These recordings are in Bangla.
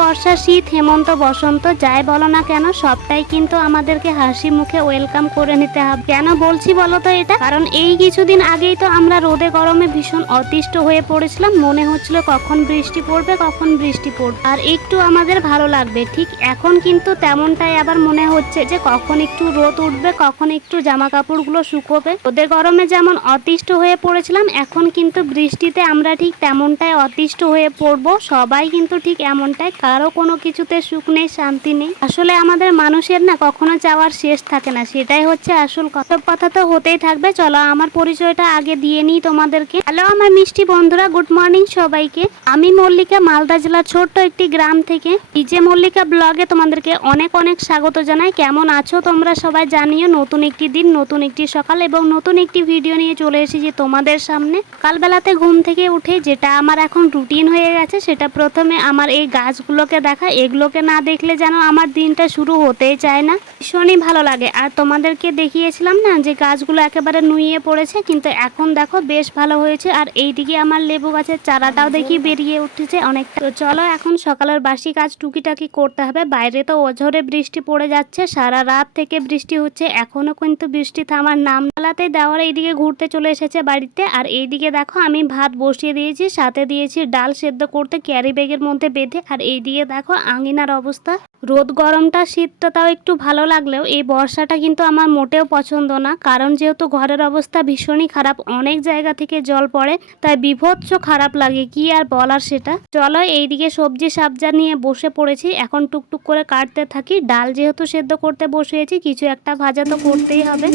বর্ষা, শীত, হেমন্ত, বসন্ত যাই বলো না কেন সবটাই কিন্তু আমাদেরকে হাসি মুখে ওয়েলকাম করে নিতে হবে। কেন বলছি বলো তো এটা? কারণ এই কিছুদিন আগেই তো আমরা রোদে গরমে ভীষণ অতিষ্ঠ হয়ে পড়েছিলাম। মনে হচ্ছিল কখন বৃষ্টি পড়বে, কখন বৃষ্টি পড়বে আর একটু আমাদের ভালো লাগবে। ঠিক এখন কিন্তু তেমনটাই আবার মনে হচ্ছে যে কখন একটু রোদ উঠবে, কখন একটু জামা কাপড়গুলো শুকোবে। রোদে গরমে যেমন অতিষ্ঠ হয়ে পড়েছিলাম, এখন কিন্তু বৃষ্টিতে আমরা ঠিক তেমনটাই অতিষ্ঠ হয়ে পড়বো। সবাই কিন্তু ঠিক এমনটাই, কারো কোনো কিছুতে সুখ নেই, শান্তি নেই। আসলে আমাদের মানুষের না কখনো চাওয়ার শেষ থাকে না, সেটাই হচ্ছে আসল কথা। কথা তো হতেই থাকবে। চলো আমার পরিচয়টা আগে দিয়ে নিই তোমাদেরকে। হ্যালো আমার মিষ্টি বন্ধুরা, গুড মর্নিং সবাইকে। আমি মল্লিকা, মালদা জেলার ছোট্ট একটি গ্রাম থেকে ডিজে মল্লিকা ব্লগে তোমাদেরকে অনেক অনেক স্বাগত জানাই। কেমন আছো তোমরা সবাই জানিও। নতুন একটি দিন, নতুন একটি সকাল এবং নতুন একটি ভিডিও নিয়ে চলে এসেছি তোমাদের সামনে। সকালবেলাতে ঘুম থেকে উঠে যেটা আমার এখন রুটিন হয়ে গেছে, সেটা প্রথমে আমার এই গাছগুলোকে দেখা। এগুলোকে না দেখলে যেন আমার দিনটা শুরু হতেই চায় না, ভীষণই ভালো লাগে। আর তোমাদেরকে দেখিয়েছিলাম না যে গাছগুলো একেবারে নুয়ে পড়েছে, কিন্তু এখন দেখো বেশ ভালো হয়েছে। আর এইদিকে আমার লেবু গাছের চারাটাও দেখি বেরিয়ে উঠেছে অনেকটা। তো চলো এখন সকালের বাসি কাজ টুকিটাকি করতে হবে। বাইরে তো অঝরে বৃষ্টি পড়ে যাচ্ছে, সারা রাত থেকে বৃষ্টি হচ্ছে, এখনো কিন্তু বৃষ্টি থামার নাম নালাতে। দেওয়ার এইদিকে ঘুরতে চলে এসেছে বাড়িতে। আর এইদিকে দেখো আমি ভাত বসিয়ে দিয়েছি, সাথে দিয়েছি ডাল সেদ্ধ করতে ক্যারি ব্যাগের মধ্যে বেঁধে। আর এইদিকে দেখো আঙিনার অবস্থা। রোদ গরমটা শীতটা তাও একটু ভালো লাগলেও এই বর্ষাটা কিন্তু আমার মোটেও পছন্দ না। কারণ যেহেতু ঘরের অবস্থা ভীষণই খারাপ, অনেক জায়গা থেকে জল পড়ে, তাই বিভৎস খারাপ লাগে, কি আর বলার সেটা। চলো এইদিকে সবজি সাবজা নিয়ে বসে পড়েছি, এখন টুকটুক করে কাটতে থাকি। ডাল যেহেতু সেদ্ধ করতে বসিয়েছি, কিছু একটা ভাজা তো করতেই হবে।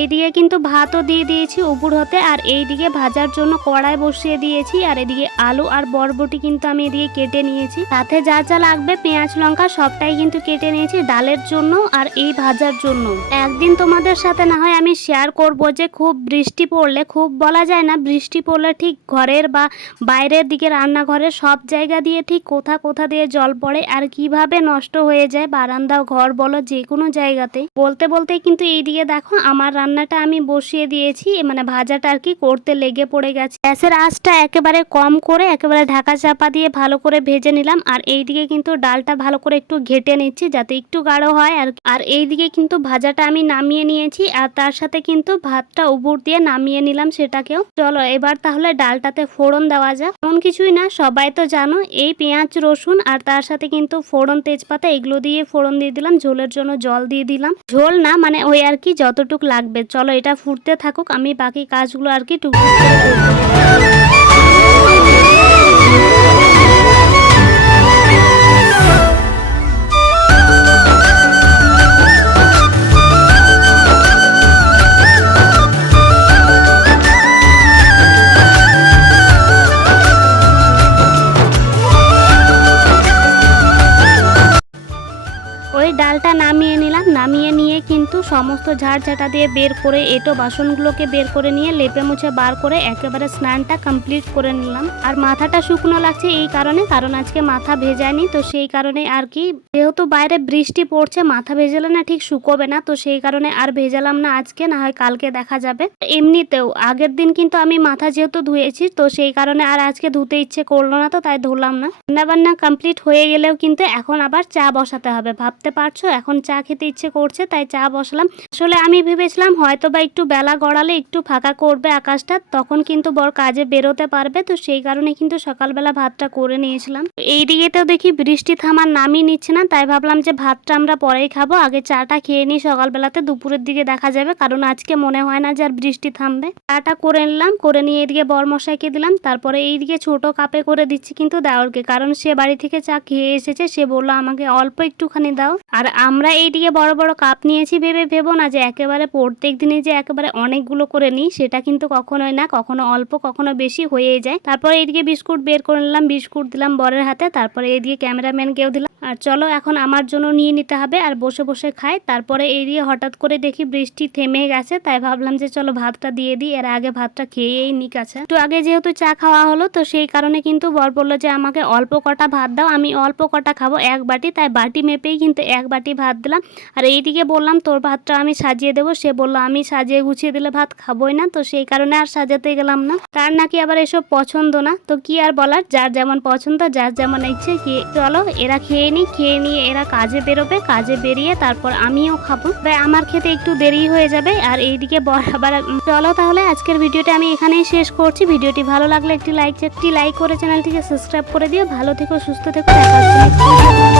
এইদিকে কিন্তু ভাতও দিয়ে দিয়েছি উপর হতে। আর এইদিকে ভাজার জন্য কড়াই বসিয়ে দিয়েছি। আর এদিকে আলু আর বরবটি কিন্তু আমি এদিকে কেটে নিয়েছি, সাথে যা যা লাগবে পেঁয়াজ লঙ্কা সবটাই কিন্তু কেটে নিয়েছি ডালের জন্য আর এই ভাজার জন্য। একদিন তোমাদের সাথে না হয় আমি শেয়ার করব যে খুব বৃষ্টি পড়লে, খুব বলা যায় না, বৃষ্টি পড়লে ঠিক ঘরের বা বাইরের দিকে রান্নাঘরের সব জায়গা দিয়ে ঠিক কোথা কোথা দিয়ে জল পড়ে আর কিভাবে নষ্ট হয়ে যায় বারান্দা ঘর বলো যে কোনো জায়গাতে। বলতে বলতেই কিন্তু এইদিকে দেখো আমার রান্নাটা আমি বসিয়ে দিয়েছি, মানে ভাজাটা আর কি করতে লেগে পড়ে গেছে। গ্যাসের আঁচটা একেবারে কম করে একেবারে ঢাকা চাপা দিয়ে ভালো করে ভেজে নিলাম। আর এইদিকে কিন্তু ডালটা ভালো করে একটু ঘেটে নিচ্ছি যাতে একটু গাঢ় হয়। আর এইদিকে কিন্তু ভাজাটা আমি নামিয়ে নিয়েছি আর তার সাথে কিন্তু ভাতটা উপর দিয়ে নামিয়ে নিলাম সেটাকেও। চলো এবার তাহলে ডালটাতে ফোড়ন দেওয়া যাক। এমন কিছুই না, সবাই তো জানো এই পেঁয়াজ রসুন আর তার সাথে কিন্তু ফোড়ন তেজপাতা এগুলো দিয়ে ফোড়ন দিয়ে দিলাম। ঝোলের জন্য জল দিয়ে দিলাম, ঝোল না মানে ওই আর কি যতটুক লাগবে। চলো এটা ফুটতে থাকুক, আমি বাকি কাজগুলো আর কি টুকটুক করে করবো। ওই ডালটা নামিয়ে নিলাম, নামিয়ে নিয়ে কিন্তু সমস্ত ঝাড়ঝাঁটা দিয়ে বের করে এটো বাসনগুলোকে বের করে নিয়ে লেপে মুছে বার করে একেবারে স্নানটা কমপ্লিট করে নিলাম। আর মাথাটা শুকনো লাগছে এই কারণে, কারণ আজকে মাথা ভেজায়নি, তো সেই কারণে আর কি। যেহেতু বাইরে বৃষ্টি পড়ছে মাথা ভেজালে না ঠিক শুকোবে না, তো সেই কারণে আর ভেজালাম না আজকে, না হয় কালকে দেখা যাবে। এমনিতেও আগের দিন কিন্তু আমি মাথা যেহেতু ধুয়েছি, তো সেই কারণে আর আজকে ধুতে ইচ্ছে করলো না, তো তাই ধুলাম না। রান্নাবান্না কমপ্লিট হয়ে গেলেও কিন্তু এখন আবার চা বসাতে হবে। ভাবতে পারছো এখন চা খেতে ইচ্ছে করছে, তাই চা বসালাম। আসলে আমি ভেবেছিলাম হয়তো বা একটু বেলা গড়ালে একটু ফাঁকা করবে আকাশটা, তখন কিন্তু বড় কাজে বেরোতে পারবে, তো সেই কারণে কিন্তু সকালবেলা ভাতটা করে নিয়েছিলাম। এইদিকে তো দেখি বৃষ্টি থামার নামই নিচ্ছে না, তাই ভাবলাম যে ভাতটা আমরা পরেই খাবো, আগে চাটা খেয়ে নিই। সকালবেলাতে দুপুরের দিকে দেখা যাবে, কারণ আজকে মনে হয় না যে আর বৃষ্টি থামবে। চাটা করে নিলাম, করে নিয়ে এদিকে বরমশাইকে দিলাম, তারপরে এইদিকে ছোট কাপে করে দিচ্ছি কিন্তু দেওয়ারকে, কারণ সে বাড়ি থেকে চা খেয়ে এসেছে, সে বললো আমাকে অল্প একটুখানি দাও। আর আমরা এইদিকে বড় বড় কাপ নিয়েছি ভেবো না যে একেবারে প্রত্যেক দিনই যে একেবারে অনেকগুলো করে নিই, সেটা কিন্তু কখনোই না, কখনো অল্প কখনো বেশি হয়ে যায়। তারপরে এইদিকে বিস্কুট বের করে নিলাম, বিস্কুট দিলাম বরের হাতে, তারপরে এইদিকে ক্যামেরাম্যানকেও দিলাম। আর চলো এখন আমার জন্য নিয়ে নিতে হবে আর বসে বসে খাই। তারপরে এইদিকে হঠাৎ করে দেখি বৃষ্টি থেমে গেছে, তাই ভাবলাম যে চলো ভাতটা দিয়ে দিই, এর আগে ভাতটা খেয়েই নিক। আছে একটু আগে যেহেতু চা খাওয়া হলো, তো সেই কারণে কিন্তু বর বললো যে আমাকে অল্প কটা ভাত দাও, আমি অল্প কটা খাবো এক বাটি, তাই বাটি মেপেই কিন্তু এক বাটি ভাত দিলাম। আর এইদিকে বললাম তোর ভাতটা আমি সাজিয়ে দেবো, সে বললো আমি সাজিয়ে গুছিয়ে দিলে ভাত খাবোই না, তো সেই কারণে আর সাজাতে গেলাম না। তার নাকি আবার এসব পছন্দ না, তো কি আর বলার, যার যেমন পছন্দ যার যেমন ইচ্ছে। চলো এরা খেয়ে নি, খেয়ে নিয়ে এরা কাজে বেরোবে, কাজে বেরিয়ে তারপর আমিও খাবো। তাই আমার খেতে একটু দেরি হয়ে যাবে। আর এইদিকে আবার চলো তাহলে আজকের ভিডিওটা আমি এখানেই শেষ করছি। ভিডিওটি ভালো লাগলে একটি লাইক করে চ্যানেলটিকে সাবস্ক্রাইব করে দিও। ভালো থেকো, সুস্থ থেকো, দেখা হচ্ছে next video।